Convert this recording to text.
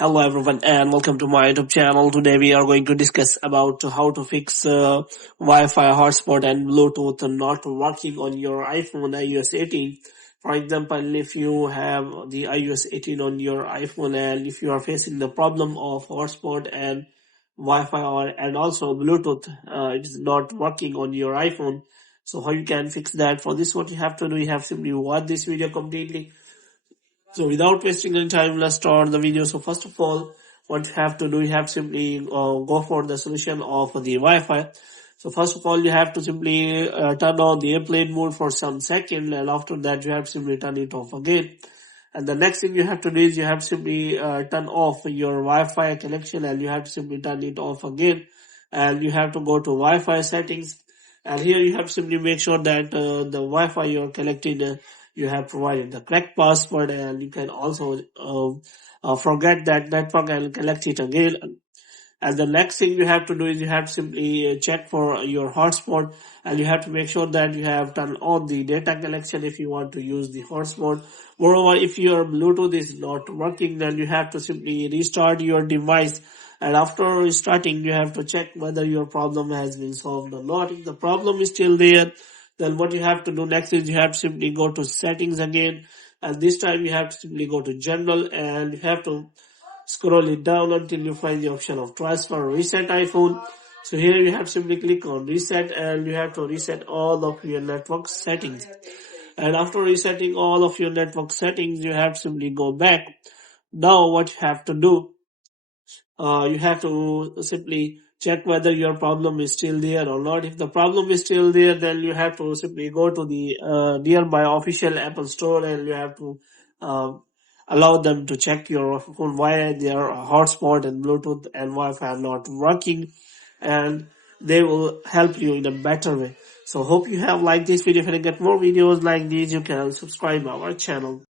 Hello everyone and welcome to my YouTube channel. Today we are going to discuss about how to fix Wi-Fi hotspot and Bluetooth not working on your iPhone iOS 18. For example, if you have the iOS 18 on your iPhone and if you are facing the problem of hotspot and Wi-Fi and also Bluetooth, it is not working on your iPhone. So how you can fix that? For this, what you have to do, you have simply watch this video completely. So without wasting any time, let's start the video. So first of all, what you have to do, you have simply go for the solution of the Wi-Fi. So first of all, you have to simply turn on the airplane mode for some second, and after that you have to simply turn it off again. And the next thing you have to do is you have to simply turn off your Wi-Fi connection, and you have to simply turn it off again. And you have to go to Wi-Fi settings, and here you have to simply make sure that the Wi-Fi you're connected you have provided the correct password, and you can also forget that network and collect it again. And the next thing you have to do is you have to simply check for your hotspot, and you have to make sure that you have turned on the data collection if you want to use the hotspot. Moreover, if your Bluetooth is not working, then you have to simply restart your device, and after restarting you have to check whether your problem has been solved or not. If the problem is still there, then what you have to do next is you have to simply go to settings again, and this time you have to simply go to general, and you have to scroll it down until you find the option of transfer or reset iPhone. So here you have to simply click on reset, and you have to reset all of your network settings. And after resetting all of your network settings, you have to simply go back. Now what you have to do, you have to simply check whether your problem is still there or not. If the problem is still there, then you have to simply go to the nearby official Apple store, and you have to uh, allow them to check your phone why their hotspot and Bluetooth and Wi-Fi are not working, and they will help you in a better way. So hope you have liked this video. If you get more videos like these, you can subscribe our channel.